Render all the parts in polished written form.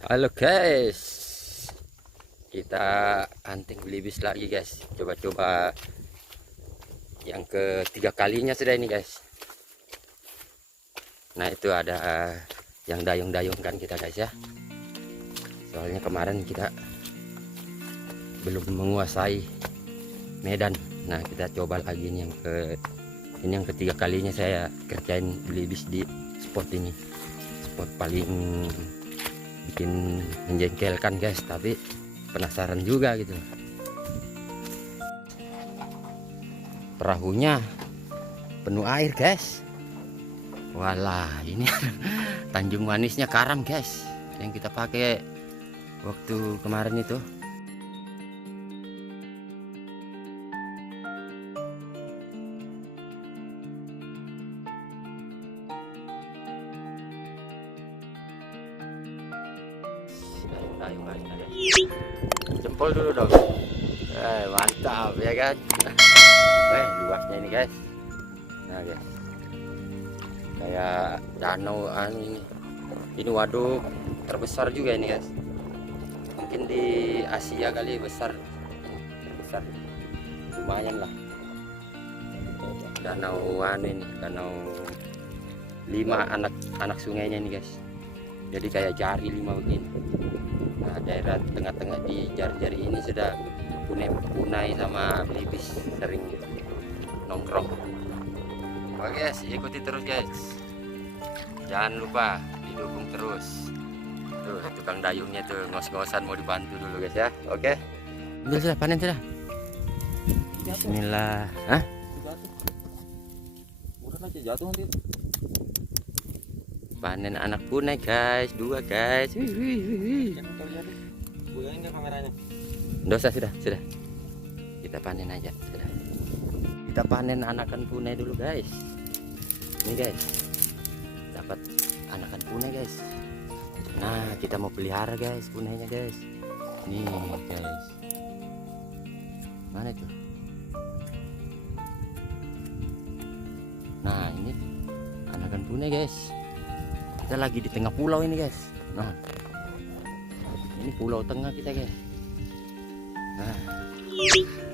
Halo guys, kita hunting belibis lagi guys. Coba-coba yang ketiga kalinya sudah ini guys. Nah itu ada yang dayung-dayung kan kita guys ya. Soalnya kemarin kita belum menguasai medan. Nah kita coba lagi ini yang ketiga kalinya saya kerjain belibis di spot ini. Spot paling bikin menjengkelkan guys, tapi penasaran juga gitu. Perahunya penuh air guys. Walah, ini Tanjung Manisnya Karam guys, yang kita pakai waktu kemarin itu. Jempol dulu dong. Mantap ya kan. Luasnya ini guys. Nah guys, kayak danau ini waduk terbesar juga ini guys. Mungkin di Asia kali besar, terbesar lumayan lah. Danau ini danau 5 anak sungainya ini guys. Jadi kayak jari 5 begini. Nah daerah tengah-tengah di jari-jari ini sudah punai sama belibis sering nongkrong. Oke guys, ikuti terus guys, jangan lupa didukung terus. Tuh tukang dayungnya tuh ngos-ngosan mau dibantu dulu guys ya. Oke, ambil sudah, panen sudah. Bismillah. Hah? Jatuh nanti. Panen anak punai guys, 2 guys. Pegangin nggak kameranya? Dosa sudah. Kita panen aja sudah. Kita panen anakan punai dulu guys. Ini guys, dapat anakan punai guys. Nah kita mau pelihara guys punainya guys. Nih guys, mana itu? Nah ini anakan punai guys. Kita lagi di tengah pulau ini guys. Nah ini pulau tengah kita guys. Nah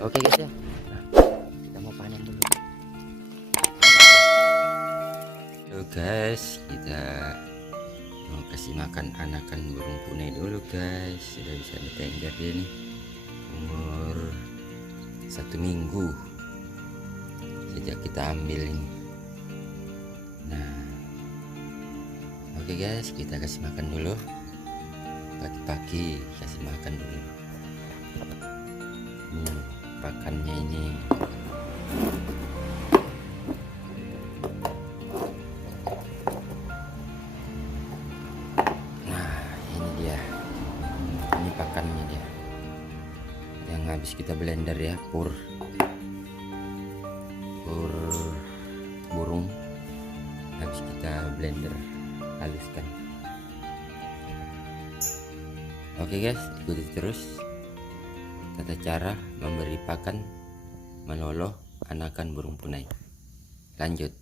oke guys ya. Nah, kita mau panen dulu. Tuh guys, kita mau kasih makan anakan burung punai dulu guys. Sudah bisa ditengger dia nih, umur 1 minggu sejak kita ambil ini. Nah oke guys, kita kasih makan dulu. Pagi-pagi kasih makan dulu. Pakannya ini pakannya dia yang habis kita blender ya, pur burung habis kita blender haluskan. Oke guys, ikuti terus tata cara memberi pakan meloloh anakan burung punai. Lanjut.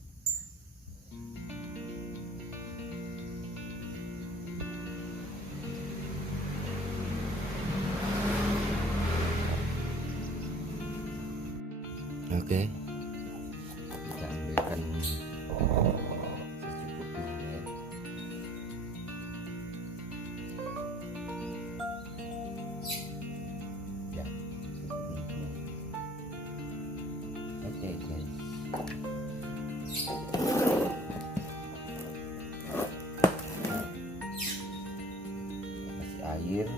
Oke, kita ambilkan secukupnya ya. Ya, secukupnya. Oke guys. Kasih air.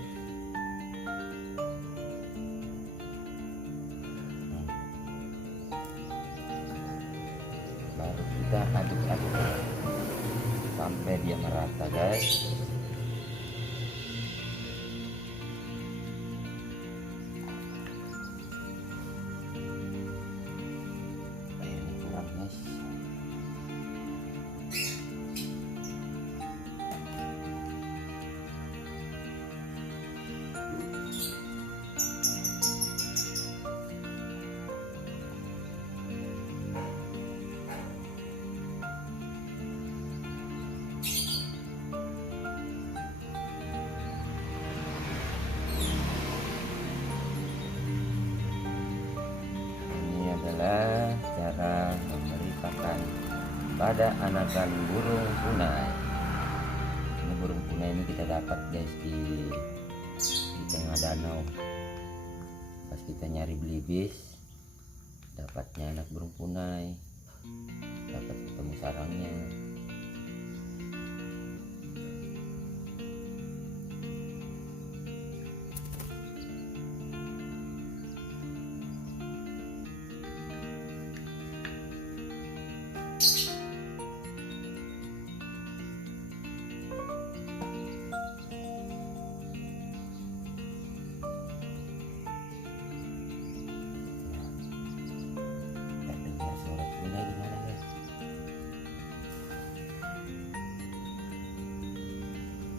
Baru kita aduk-aduk sampai dia merata guys. Ini kurang guys. ada anakan burung punai. Ini burung punai ini kita dapat guys di tengah danau. Pas kita nyari belibis, dapatnya anak burung punai, dapat ketemu sarangnya.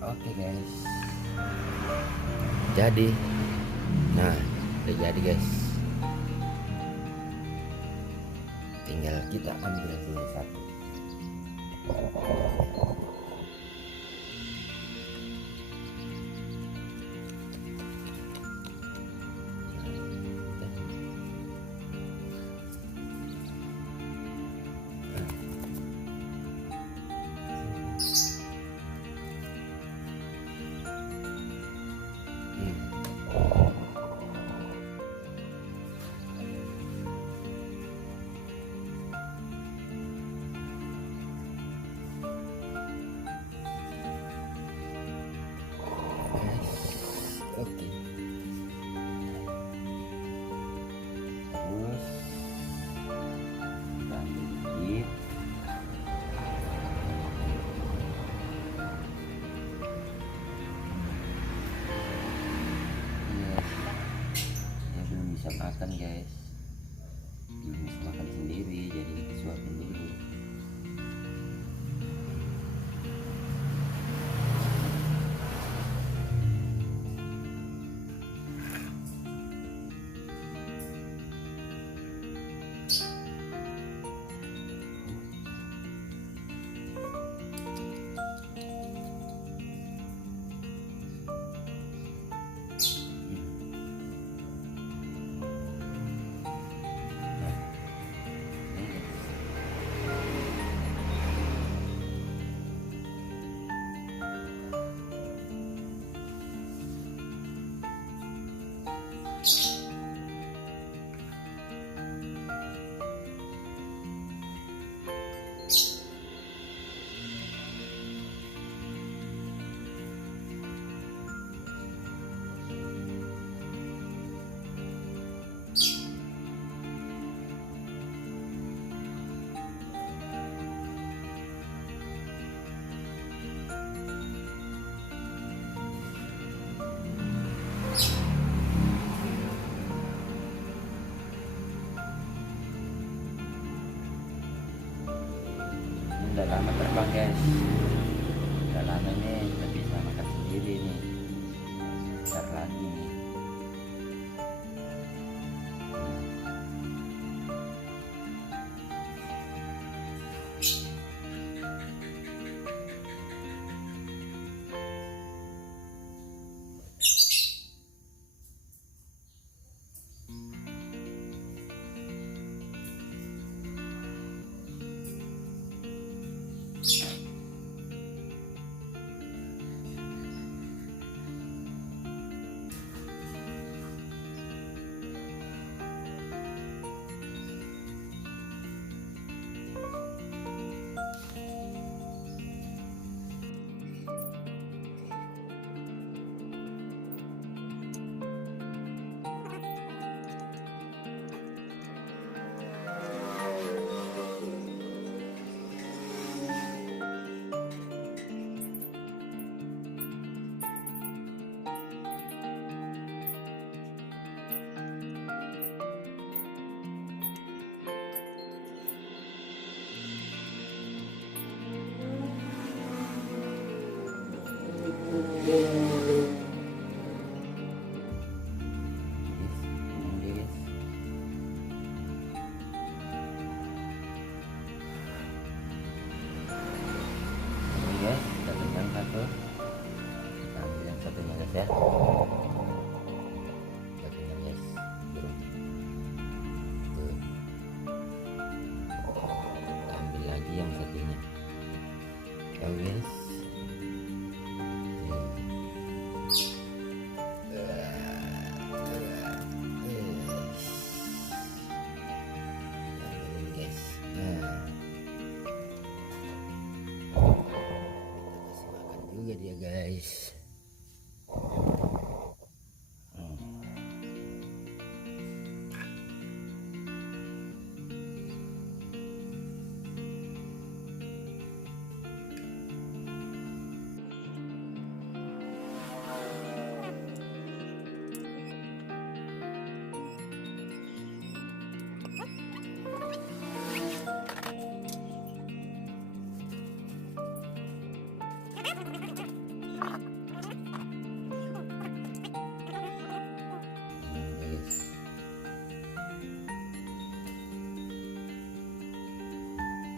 Oke guys, jadi nah udah jadi guys, tinggal kita ambil dulu satu. Oke. Terus kita ambil dikit. Dia belum bisa makan guys, belum bisa makan sendiri, jadi kita suapin dulu. Udah lama terbang guys, udah lama nih, udah bisa makan sendiri nih, besar lagi nih. Ya, satunya guys, burung tuh, ambil lagi yang satunya. Oh guys. Juga dia guys.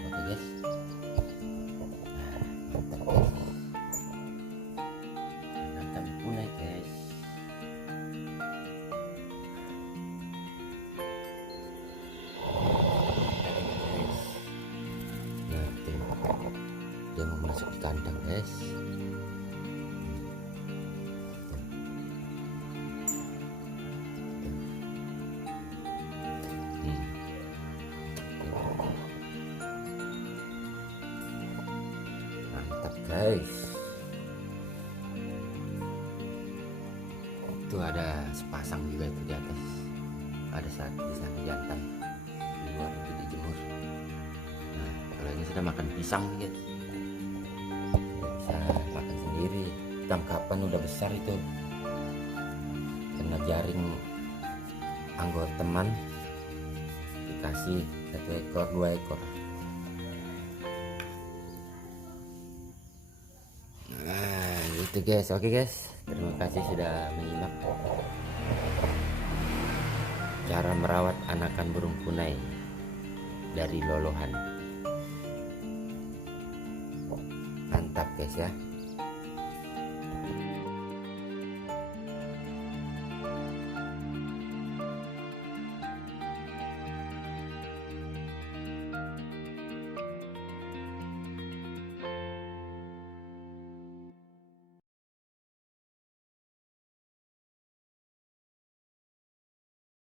Oke guys. Anakan punai guys. Nah tuh, dia mau masuk ke kandang guys. Mantap guys. Itu ada sepasang juga itu di atas. Ada satu di sana jantan. Di luar itu dijemur. Nah, kalau ini sudah makan pisang guys. Bisa makan sendiri. Tangkapan udah besar itu. Kena jaring anggur teman. Dikasih 1 ekor 2 ekor. Nah gitu guys. Oke guys, terima kasih sudah menyimak cara merawat anakan burung punai dari lolohan. Mantap guys ya.